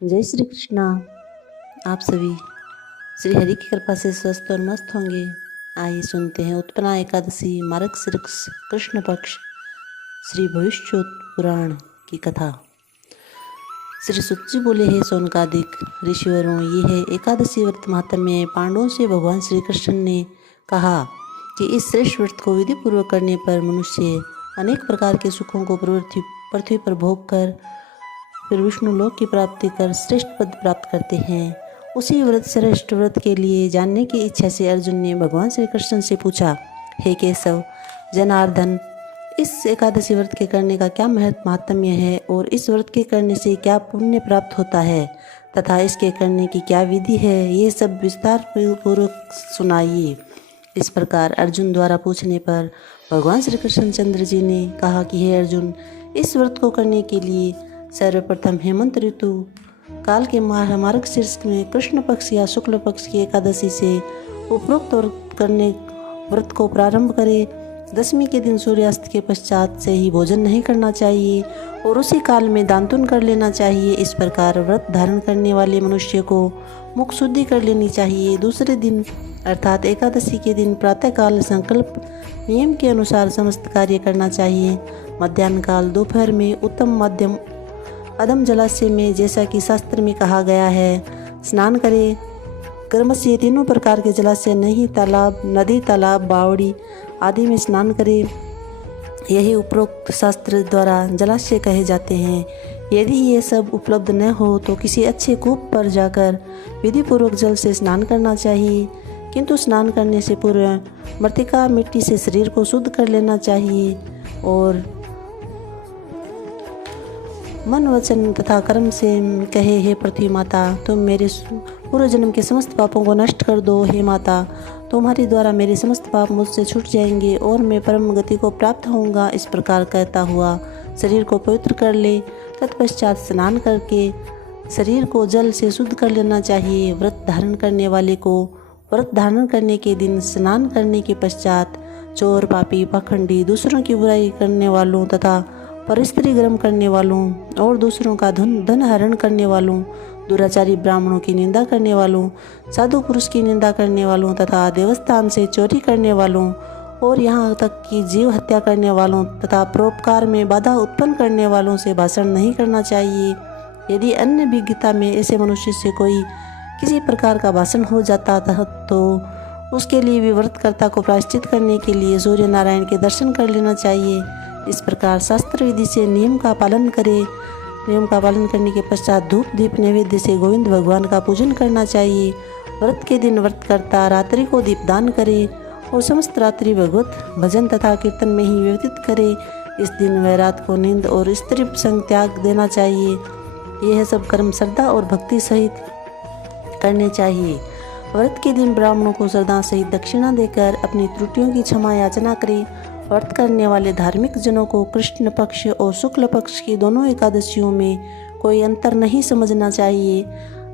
जय श्री कृष्णा। आप सभी श्री हरि की कृपा से स्वस्थ और मस्त होंगे। आइए सुनते हैं उत्पन्ना एकादशी मार्गशीर्ष कृष्ण पक्ष श्री भविष्योत पुराण की कथा। श्री सुत जी बोले, हे सौनकादिक ऋषिवरों, ये है एकादशी व्रत महात्म्य। पांडवों से भगवान श्री कृष्ण ने कहा कि इस श्रेष्ठ व्रत को विधि पूर्वक करने पर मनुष्य अनेक प्रकार के सुखों को पृथ्वी पर भोग कर फिर विष्णु लोक की प्राप्ति कर श्रेष्ठ पद प्राप्त करते हैं। उसी व्रत श्रेष्ठ व्रत के लिए जानने की इच्छा से अर्जुन ने भगवान श्री कृष्ण से पूछा, हे केशव जनार्दन, इस एकादशी व्रत के करने का क्या महात्म्य है और इस व्रत के करने से क्या पुण्य प्राप्त होता है तथा इसके करने की क्या विधि है, ये सब विस्तार पूर्वक सुनाइए। इस प्रकार अर्जुन द्वारा पूछने पर भगवान श्री कृष्णचंद्र जी ने कहा कि हे अर्जुन, इस व्रत को करने के लिए सर्वप्रथम हेमंत ऋतु काल के मार्गशीर्ष में कृष्ण पक्ष या शुक्ल पक्ष की एकादशी से उपरोक्त व्रत को प्रारंभ करें। दशमी के दिन सूर्यास्त के पश्चात से ही भोजन नहीं करना चाहिए और उसी काल में दांतुन कर लेना चाहिए। इस प्रकार व्रत धारण करने वाले मनुष्य को मुख शुद्धि कर लेनी चाहिए। दूसरे दिन अर्थात एकादशी के दिन प्रातःकाल संकल्प नियम के अनुसार समस्त कार्य करना चाहिए। मध्याह्न काल दोपहर में उत्तम मध्यम अदम जलाशय में, जैसा कि शास्त्र में कहा गया है, स्नान करें। क्रमशः तीनों प्रकार के जलाशय नहीं, तालाब, नदी, तालाब, बावड़ी आदि में स्नान करें। यही उपरोक्त शास्त्र द्वारा जलाशय कहे जाते हैं। यदि ये सब उपलब्ध न हो तो किसी अच्छे कूप पर जाकर विधि पूर्वक जल से स्नान करना चाहिए, किंतु स्नान करने से पूर्व मृतिका मिट्टी से शरीर को शुद्ध कर लेना चाहिए और मन वचन तथा कर्म से कहे, हे पृथ्वी माता, तुम मेरे पूर्व जन्म के समस्त पापों को नष्ट कर दो। हे माता, तुम्हारे द्वारा मेरे समस्त पाप मुझसे छूट जाएंगे और मैं परम गति को प्राप्त होऊंगा। इस प्रकार कहता हुआ शरीर को पवित्र कर ले। तत्पश्चात स्नान करके शरीर को जल से शुद्ध कर लेना चाहिए। व्रत धारण करने वाले को व्रत धारण करने के दिन स्नान करने के पश्चात चोर, पापी, पाखंडी, दूसरों की बुराई करने वालों तथा परिस्त्री गर्म करने वालों और दूसरों का धन हरण करने वालों, दुराचारी ब्राह्मणों की निंदा करने वालों, साधु पुरुष की निंदा करने वालों तथा देवस्थान से चोरी करने वालों और यहाँ तक कि जीव हत्या करने वालों तथा परोपकार में बाधा उत्पन्न करने वालों से भाषण नहीं करना चाहिए। यदि अन्य विज्ञता में ऐसे मनुष्य से कोई किसी प्रकार का भाषण हो जाता था तो उसके लिए भी व्रतकर्ता को प्रायश्चित करने के लिए सूर्य नारायण के दर्शन कर लेना चाहिए। इस प्रकार शास्त्र विधि से नियम का पालन करें। नियम का पालन करने के पश्चात धूप दीप नैवेद्य से गोविंद भगवान का पूजन करना चाहिए। व्रत के दिन व्रतकर्ता रात्रि को दीपदान करे और समस्त रात्रि भगवत भजन तथा कीर्तन में ही व्यतीत करे। इस दिन वह रात को नींद और स्त्री संग त्याग देना चाहिए। यह सब कर्म श्रद्धा और भक्ति सहित करने चाहिए। व्रत के दिन ब्राह्मणों को श्रद्धा सहित दक्षिणा देकर अपनी त्रुटियों की क्षमा याचना करें। व्रत करने वाले धार्मिक जनों को कृष्ण पक्ष और शुक्ल पक्ष की दोनों एकादशियों में कोई अंतर नहीं समझना चाहिए।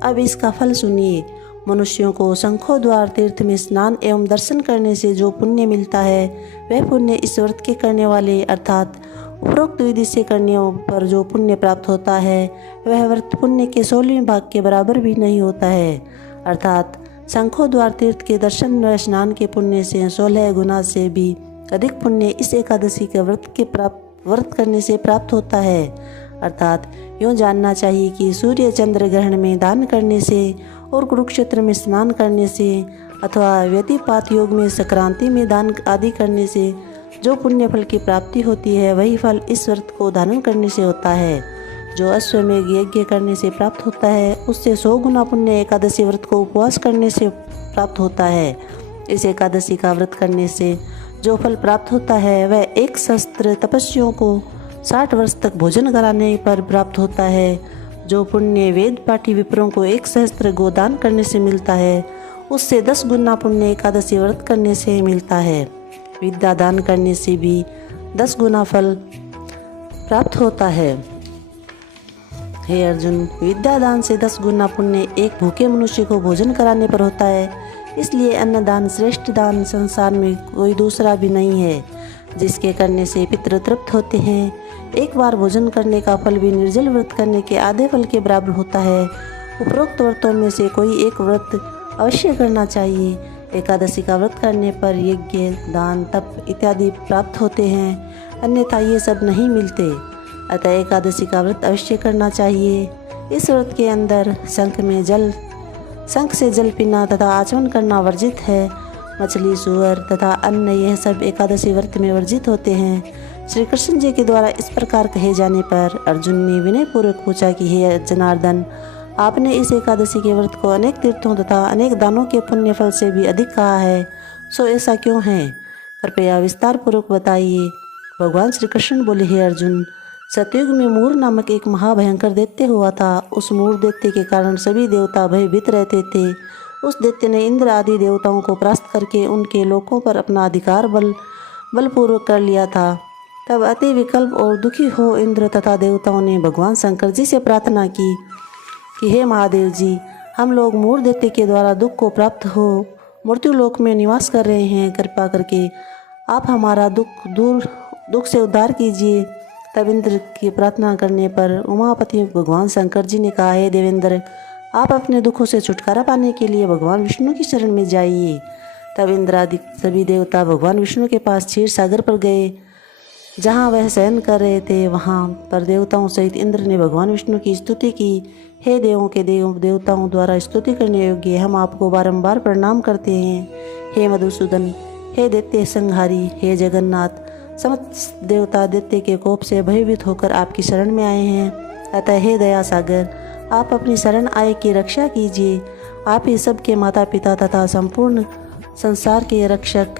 अब इसका फल सुनिए। मनुष्यों को शंखोद्वार तीर्थ में स्नान एवं दर्शन करने से जो पुण्य मिलता है, वह पुण्य इस व्रत के करने वाले अर्थात उपरोक्त विधि से करने पर जो पुण्य प्राप्त होता है, वह व्रत पुण्य के 16वें भाग के बराबर भी नहीं होता है। अर्थात शंखोद्वार तीर्थ के दर्शन व स्नान के पुण्य से 16 गुना से भी अधिक पुण्य इस एकादशी के व्रत करने से प्राप्त होता है। अर्थात यूँ जानना चाहिए कि सूर्य चंद्र ग्रहण में दान करने से और कुरुक्षेत्र में स्नान करने से अथवा व्यतिपात योग में संक्रांति में दान आदि करने से जो पुण्य फल की प्राप्ति होती है, वही फल इस व्रत को धारण करने से होता है। जो अश्वमेघ यज्ञ करने से प्राप्त होता है, उससे 100 गुना पुण्य एकादशी व्रत को उपवास करने से प्राप्त होता है। इस एकादशी का व्रत करने से जो फल प्राप्त होता है, वह एक सहस्त्र तपस्वियों को 60 वर्ष तक भोजन कराने पर प्राप्त होता है। जो पुण्य वेद पाठी विप्रों को 1 सहस्त्र गोदान करने से मिलता है, उससे 10 गुना पुण्य एकादशी व्रत करने से मिलता है। विद्या दान करने से भी 10 गुना फल प्राप्त होता है। हे अर्जुन, विद्या दान से 10 गुना पुण्य एक भूखे मनुष्य को भोजन कराने पर होता है। इसलिए अन्नदान श्रेष्ठ दान संसार में कोई दूसरा भी नहीं है, जिसके करने से पितृ तृप्त होते हैं। एक बार भोजन करने का फल भी निर्जल व्रत करने के आधे फल के बराबर होता है। उपरोक्त व्रतों में से कोई एक व्रत अवश्य करना चाहिए। एकादशी का व्रत करने पर यज्ञ, दान, तप इत्यादि प्राप्त होते हैं, अन्यथा ये सब नहीं मिलते। अतः एकादशी का व्रत अवश्य करना चाहिए। इस व्रत के अंदर शंख से जल पीना तथा आचमन करना वर्जित है। मछली, सुअर तथा अन्न यह सब एकादशी व्रत में वर्जित होते हैं। श्री कृष्ण जी के द्वारा इस प्रकार कहे जाने पर अर्जुन ने विनय पूर्वक पूछा कि हे जनार्दन, आपने इस एकादशी के व्रत को अनेक तीर्थों तथा अनेक दानों के पुण्य फल से भी अधिक कहा है, सो ऐसा क्यों है? कृपया विस्तार पूर्वक बताइए। भगवान श्री कृष्ण बोले, हे अर्जुन, सतयुग में मूर नामक एक महाभयंकर दैत्य हुआ था। उस मूर दैत्य के कारण सभी देवता भयभीत रहते थे। उस दैत्य ने इंद्र आदि देवताओं को परास्त करके उनके लोकों पर अपना अधिकार बलपूर्वक कर लिया था। तब अति विकल्प और दुखी हो इंद्र तथा देवताओं ने भगवान शंकर जी से प्रार्थना की कि हे महादेव जी, हम लोग मूर दैत्य के द्वारा दुख को प्राप्त हो मृत्यु लोक में निवास कर रहे हैं। कृपा करके आप हमारा दुख से उद्धार कीजिए। तब इंद्र की प्रार्थना करने पर उमापति भगवान शंकर जी ने कहा, हे देवेंद्र, आप अपने दुखों से छुटकारा पाने के लिए भगवान विष्णु की शरण में जाइए। तब इंद्र आदि सभी देवता भगवान विष्णु के पास क्षीर सागर पर गए, जहाँ वह शयन कर रहे थे। वहाँ पर देवताओं सहित इंद्र ने भगवान विष्णु की स्तुति की। हे देवों के देव, देवताओं द्वारा स्तुति करने योग्य हम आपको बारंबार प्रणाम करते हैं। हे मधुसूदन, हे दैत्य संहारी, हे जगन्नाथ, समस्त देवता दैत्य के कोप से भयभीत होकर आपकी शरण में आए हैं। अतः हे दया सागर, आप अपनी शरण आए की रक्षा कीजिए। आप ही सबके माता पिता तथा संपूर्ण संसार के रक्षक,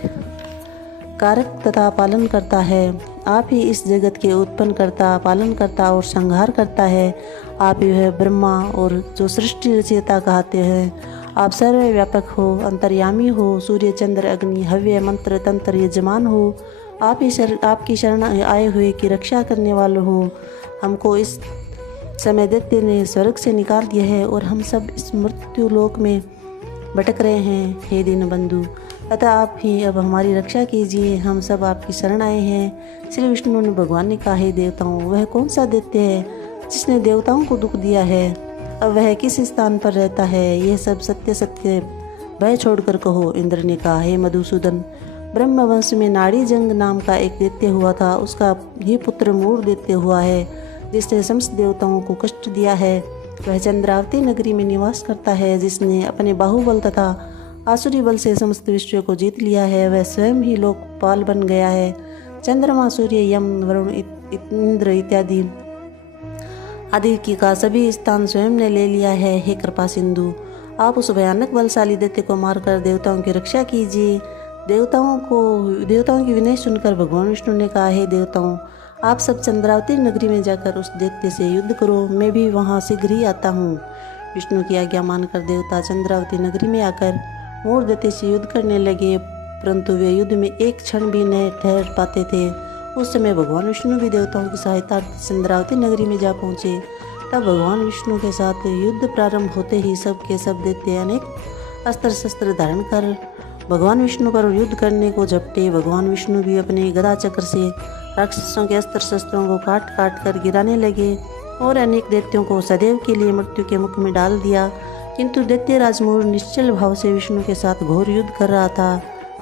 कारक तथा पालन करता है। आप ही इस जगत के उत्पन्न करता, पालन करता और संहार करता है। आप ही वह ब्रह्मा और जो सृष्टि रचयिता कहते हैं। आप सर्वव्यापक हो, अंतर्यामी हो, सूर्य, चंद्र, अग्नि, हव्य, मंत्र, तंत्र यजमान हो। आप ही आपकी शरण आए हुए की रक्षा करने वाले हो। हमको इस समय दैत्य ने स्वर्ग से निकाल दिया है और हम सब इस मृत्यु लोक में भटक रहे हैं। हे दीनबंधु, अतः आप ही अब हमारी रक्षा कीजिए। हम सब आपकी शरण आए हैं। श्री विष्णु ने भगवान ने कहा, हे देवताओं, वह कौन सा दैत्य है जिसने देवताओं को दुख दिया है? अब वह किस स्थान पर रहता है? यह सब सत्य सत्य भय छोड़कर कहो। इंद्र ने कहा, हे मधुसूदन, ब्रह्मवंश में नाड़ी जंग नाम का एक दैत्य हुआ था। उसका ही पुत्र मूर दैत्य हुआ है, जिसने समस्त देवताओं को कष्ट दिया है। वह चंद्रावती नगरी में निवास करता है, जिसने अपने बाहुबल तथा आसुरी बल से समस्त विश्व को जीत लिया है। वह स्वयं ही लोकपाल बन गया है। चंद्रमा, सूर्य, यम, वरुण, इंद्र इत्यादि आदि का सभी स्थान स्वयं ने ले लिया है। हे कृपा सिंधु, आप उस भयानक बलशाली दैत्य को मारकर देवताओं की रक्षा कीजिए। देवताओं की विनय सुनकर भगवान विष्णु ने कहा, हे देवताओं, आप सब चंद्रावती नगरी में जाकर उस दैत्य से युद्ध करो। मैं भी वहाँ शीघ्र ही आता हूँ। विष्णु की आज्ञा मानकर देवता चंद्रावती नगरी में आकर मूर दैत्य से युद्ध करने लगे, परंतु वे युद्ध में एक क्षण भी न ठहर पाते थे। उस समय भगवान विष्णु भी देवताओं की सहायता चंद्रावती नगरी में जा पहुँचे। तब भगवान विष्णु के साथ युद्ध प्रारंभ होते ही सब के सब दैत्य अनेक अस्त्र शस्त्र धारण कर भगवान विष्णु पर युद्ध करने को झपटे। भगवान विष्णु भी अपने गदा चक्र से राक्षसों के अस्त्र शस्त्रों को काट काट कर गिराने लगे और अनेक दैत्यों को सदैव के लिए मृत्यु के मुख में डाल दिया। किंतु दैत्य राजमूर निश्चल भाव से विष्णु के साथ घोर युद्ध कर रहा था।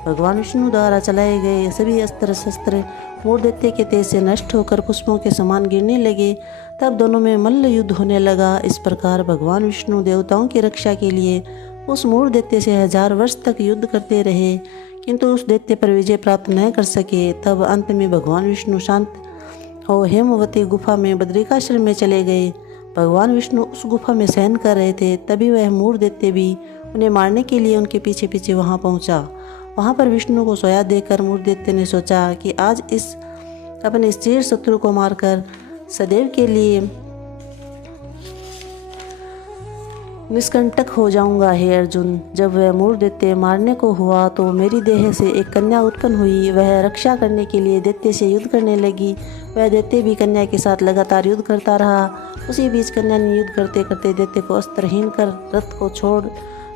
भगवान विष्णु द्वारा चलाए गए सभी अस्त्र शस्त्र मूर दैत्य के तेज से नष्ट होकर पुष्पों के समान गिरने लगे। तब दोनों में मल्ल युद्ध होने लगा। इस प्रकार भगवान विष्णु देवताओं की रक्षा के लिए उस मूर दैत्य से 1000 वर्ष तक युद्ध करते रहे, किंतु उस दैत्य पर विजय प्राप्त न कर सके। तब अंत में भगवान विष्णु शांत हो हेमवती गुफा में बद्रिकाश्रम में चले गए। भगवान विष्णु उस गुफा में शयन कर रहे थे, तभी वह मूर दैत्य भी उन्हें मारने के लिए उनके पीछे पीछे वहां पहुंचा। वहां पर विष्णु को सोया देखकर मूर दैत्य ने सोचा कि आज इस अपने स्थिर शत्रु को मारकर सदैव के लिए निष्कंटक हो जाऊंगा। हे अर्जुन, जब वह मूर दैत्य मारने को हुआ तो मेरी देह से एक कन्या उत्पन्न हुई। वह रक्षा करने के लिए दैत्य से युद्ध करने लगी। वह दैत्य भी कन्या के साथ लगातार युद्ध करता रहा। उसी बीच कन्या ने युद्ध करते करते दैत्य को अस्त्रहीन कर रथ को छोड़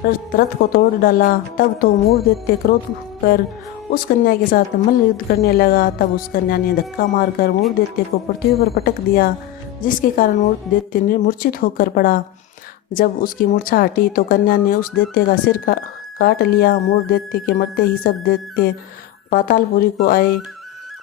रथ को तोड़ डाला। तब तो मूर दैत्य क्रोध कर उस कन्या के साथ मल्ल युद्ध करने लगा। तब उस कन्या ने धक्का मारकर मूर दैत्य को पृथ्वी पर पटक दिया, जिसके कारण मूर दैत्य मूर्छित होकर पड़ा। जब उसकी मूर्छा हटी तो कन्या ने उस दैत्य का सिर काट लिया। मूर दैत्य के मरते ही सब दैत्य पातालपुरी को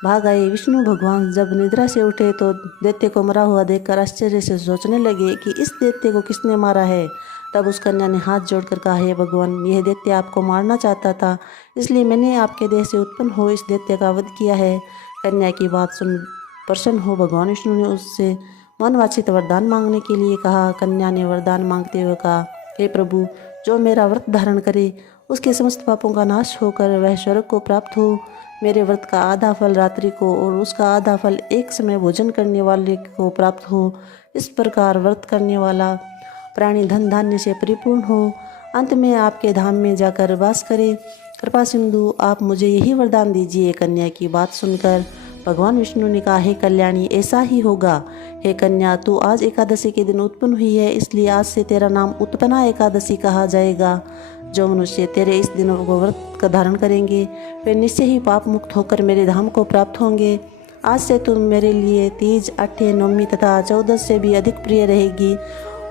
भाग आए। विष्णु भगवान जब निद्रा से उठे तो दैत्य को मरा हुआ देखकर आश्चर्य से सोचने लगे कि इस दैत्य को किसने मारा है। तब उस कन्या ने हाथ जोड़कर कहा, हे भगवान, यह दैत्य आपको मारना चाहता था, इसलिए मैंने आपके देह से उत्पन्न हो इस दैत्य का वध किया है। कन्या की बात सुन प्रसन्न हो भगवान विष्णु ने उससे मनवांछित वरदान मांगने के लिए कहा। कन्या ने वरदान मांगते हुए कहा, हे प्रभु, जो मेरा व्रत धारण करे उसके समस्त पापों का नाश होकर वह स्वर्ग को प्राप्त हो। मेरे व्रत का आधा फल रात्रि को और उसका आधा फल एक समय भोजन करने वाले को प्राप्त हो। इस प्रकार व्रत करने वाला प्राणी धन धान्य से परिपूर्ण हो, अंत में आपके धाम में जाकर वास करे। कृपा सिंधु, आप मुझे यही वरदान दीजिए। कन्या की बात सुनकर भगवान विष्णु ने कहा, हे कल्याणी, ऐसा ही होगा। हे कन्या, तू आज एकादशी के दिन उत्पन्न हुई है, इसलिए आज से तेरा नाम उत्पन्ना एकादशी कहा जाएगा। जो मनुष्य तेरे इस दिन को व्रत का धारण करेंगे वे निश्चय ही पाप मुक्त होकर मेरे धाम को प्राप्त होंगे। आज से तुम मेरे लिए तीज, अट्ठे, नवमी तथा 14 से भी अधिक प्रिय रहेगी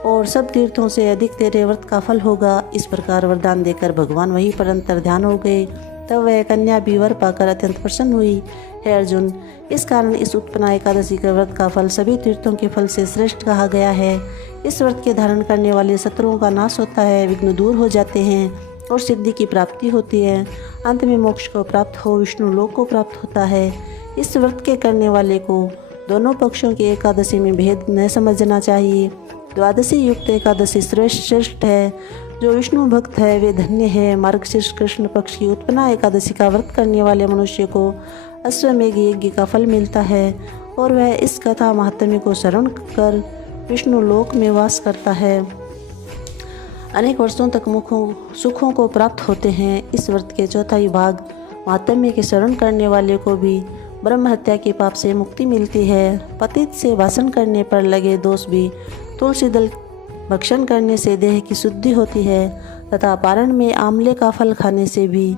और सब तीर्थों से अधिक तेरे व्रत का फल होगा। इस प्रकार वरदान देकर भगवान वहीं पर अंतर ध्यान हो गए। तब वह कन्या भी वर पाकर अत्यंत प्रसन्न हुई। हे अर्जुन, इस कारण इस उत्पन्ना एकादशी के व्रत का फल सभी तीर्थों के फल से श्रेष्ठ कहा गया है। इस व्रत के धारण करने वाले शत्रुओं का नाश होता है, विघ्न दूर हो जाते हैं और सिद्धि की प्राप्ति होती है। अंत में मोक्ष को प्राप्त हो विष्णु लोक को प्राप्त होता है। इस व्रत के करने वाले को दोनों पक्षों की एकादशी में भेद न समझना चाहिए। द्वादशी युक्त एकादशी श्रेष्ठ है। जो विष्णु भक्त है वे धन्य है। मार्गशीर्ष कृष्ण पक्ष की उत्पन्ना एकादशी का व्रत करने वाले मनुष्य को अश्वमेघ यज्ञ का फल मिलता है और वह इस कथा महात्म्य को श्रवण कर विष्णु लोक में वास करता है। अनेक वर्षों तक सुखों को प्राप्त होते हैं। इस व्रत के चौथाई भाग महात्म्य के श्रवण करने वाले को भी ब्रह्म हत्या के पाप से मुक्ति मिलती है। पतित से भाषण करने पर लगे दोष भी तुलसी दल भक्षण करने से देह की शुद्धि होती है तथा पारण में आंवले का फल खाने से भी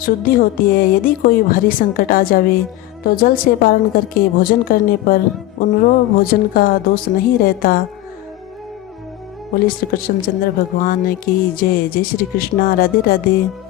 शुद्धि होती है। यदि कोई भारी संकट आ जावे तो जल से पारण करके भोजन करने पर उनरो भोजन का दोष नहीं रहता। बोले श्री कृष्णचंद्र भगवान की जय। जय श्री कृष्णा। राधे राधे।